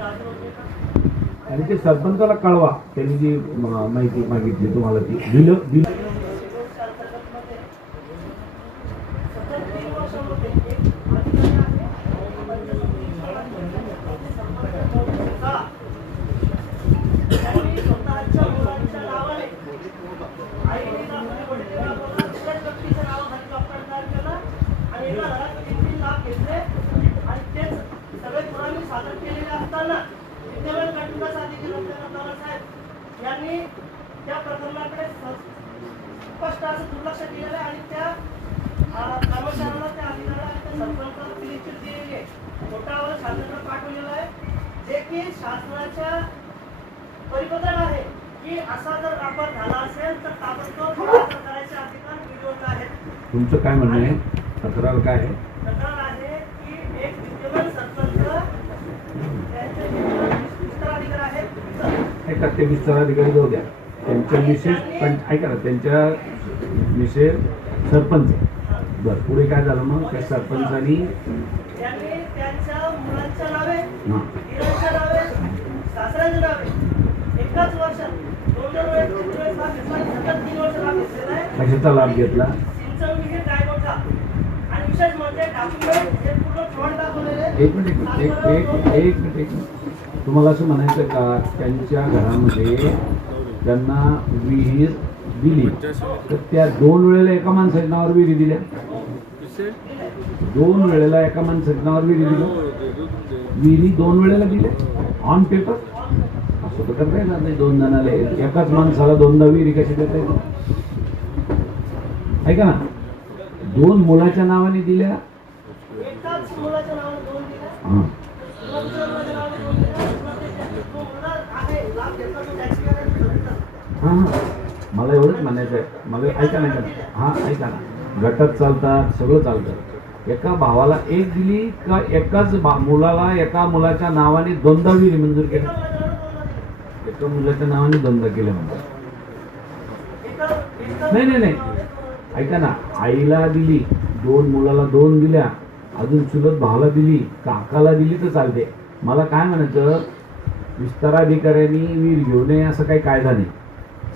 आणि ते सरपंचाला कळवा. त्यांनी जी माहिती मागितली तुम्हाला ती दिलं दिलं सादर केलेले गटविकास अधिकारी डॉक्टर साहेब यांनी त्या प्रकरणाकडे स्पष्ट असं दुर्लक्ष केलेलं आहे आणि त्या अं, कर्मचाऱ्याला त्या अधिकाऱ्याला त्या सरपंचाला दिलेली आहे कोर्टावर शासनाकडे पाठवलेलं आहे. जे की शासनाच्या परिपत्रक आहे की असा जर वापर झाला असेल तर ताबडतोब करायचे अधिकार व्हिडिओचे आहेत. तुमचं काय म्हणणं आहे? तक्रार काय आहे आहे की एक विद्यमान सरपंच त्यांचे विस्तार अधिकारी एक ऐका ते विस्तार अधिकारी जाऊ द्या. त्यांच्या विशेष पण ऐका ना त्यांच्या विषय सरपंच. बरं पुढे काय झालं मग? त्या सरपंचानी लाभ घेतला कशाचा लाभ घेतला? एक मिनिट एक एक एक मिनिट एक मिनिट तुम्हाला असं म्हणायचं का त्यांच्या घरामध्ये त्यांना विहीर दिली तर त्या दोन वेळेला एका माणसाच्या नावावर विहिरी दिल्या? दोन वेळेला एका माणसाच्या नावावर विहिरी दिली? विहिरी दोन वेळेला दिल्या? ऑन पेपर असं तर करता येणार नाही दोन जणाला. एकाच माणसाला दोनदा विहिरी कशी देता येईल ऐका ना? दोन मुलाच्या नावाने दिल्या? हां दुसऱ्या मुलाच्या नावाने दोन दिल्या पुन्हा ते त्या- तो मुलगा आहे लाभ घेतला तो टॅक्सी करायला हां हां मला एवढंच म्हणायचं आहे मला ऐका नाही का हां ऐका ना. घटक चालतात सगळं चालतं. एका भावाला एक दिली का एकाच भा मुलाला एका मुलाच्या नावाने दोनदा विहिरी मंजूर केली? एका मुलाच्या नावाने दोन दिल्या. एका दोनदा नाही नाही नाही. ऐका ना. आईला दिली दोन मुलाला दोन दिल्या अजून चुलत भावाला दिली काकाला दिली तर चालते. मला काय म्हणायचं? विस्ताराधिकाऱ्यांनी विहीर घेऊ नये असं काही कायदा नाही.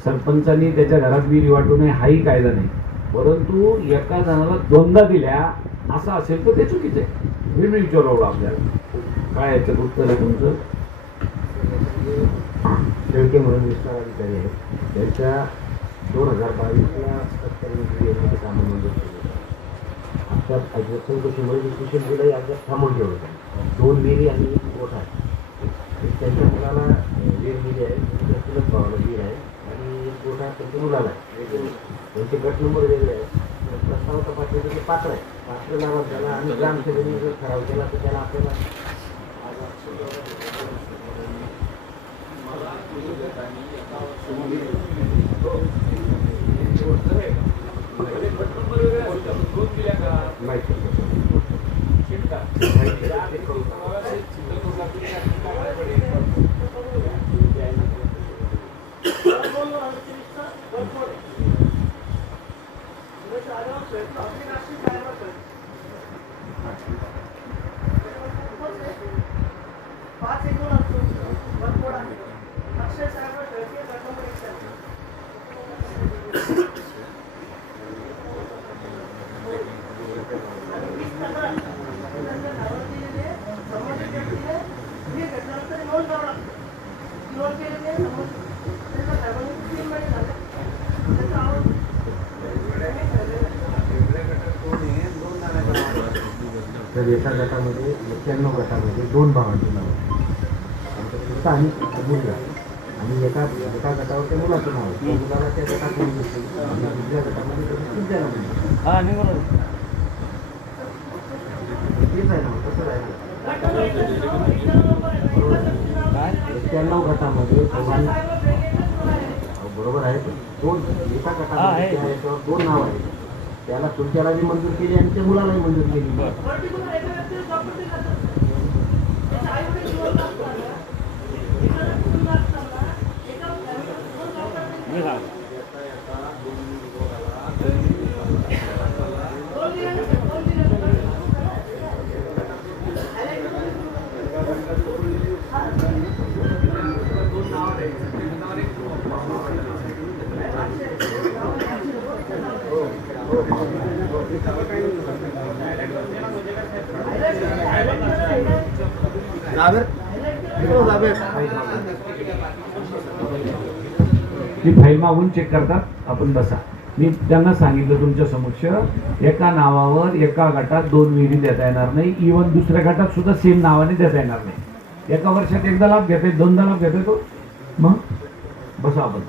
सरपंचांनी त्याच्या घरात विहिरी वाटू नये हाही कायदा नाही. परंतु एका जणाला दोनदा दिल्या असं असेल तर ते चुकीचं आहे. हे मी आपल्याला. काय याचं उत्तर आहे तुमचं? शेळके म्हणून विस्तार अधिकारी आहेत. त्यांच्या दोन हजार बावीसला सत्तर योजनेचे कामं मंजूर आता चौकशीमुळे डिस्कशन केलं अद्याप थांबून ठेवलं दोन विहिरी आणि एक गोठा आहे. त्यांच्या मुलाला वीर विहीर दिली आहे. त्यांच्या चुलत विहीर आहे. आणि एक आहे त्यांचे गट नंबर वेगळे तर प्रस्ताव ते पात्र आहे. पात्र नावात त्याला आणि ग्रामसभेने जर ठराव केला तर त्याला आपल्याला माहिती दोन अडतीसचा घरफोड आहे. म्हणजे आल्यावर स्वयंपाक आपली राष्ट्रीय ड्रायव्हर करते. पाच एकूण असतो घरफोड आहे अक्षय साहेब शेळके गट नंबर एकशे ऐंशी. आणि वीस तक्रार त्यांच्या घरावर दिलेली आहे. संबंधित व्यक्तीने हे घटनास्थळी नोंद करावं लागतं. नोंद केलेली आहे संबंधित त्याच्या साहेबांनी तीन महिने झाले त्याचा आरोप तर एका गटामध्ये एक्क्याण्णव गटामध्ये दोन भावांची नाव. आहे आणि मुलगा. आणि एका एका गटावर त्या मुलाचं नाव. त्या मुलाला त्या गटात आणि दुसऱ्या गटामध्ये त्याची तुमच्या नाव तेच आहे ना तसंच आहे ना एक्क्याण्णव गटामध्ये दोघांनी अहो, बरोबर आहे पण दोन एका गटामध्ये त्या याच्यावर दोन नाव आहेत. त्याला तुमच्याला बी मंजूर केली आणि त्या मुलालाही मंजूर केली. ती फाईल मागून चेक करतात आपण बसा. मी त्यांना सांगितलं तुमच्या समक्ष एका नावावर एका गटात दोन विहिरी देता येणार नाही इवन दुसऱ्या गटात सुद्धा सेम नावाने देता येणार नाही. एका वर्षात एकदा लाभ घेते दोनदा लाभ घेते तो. मग? बसा आपण.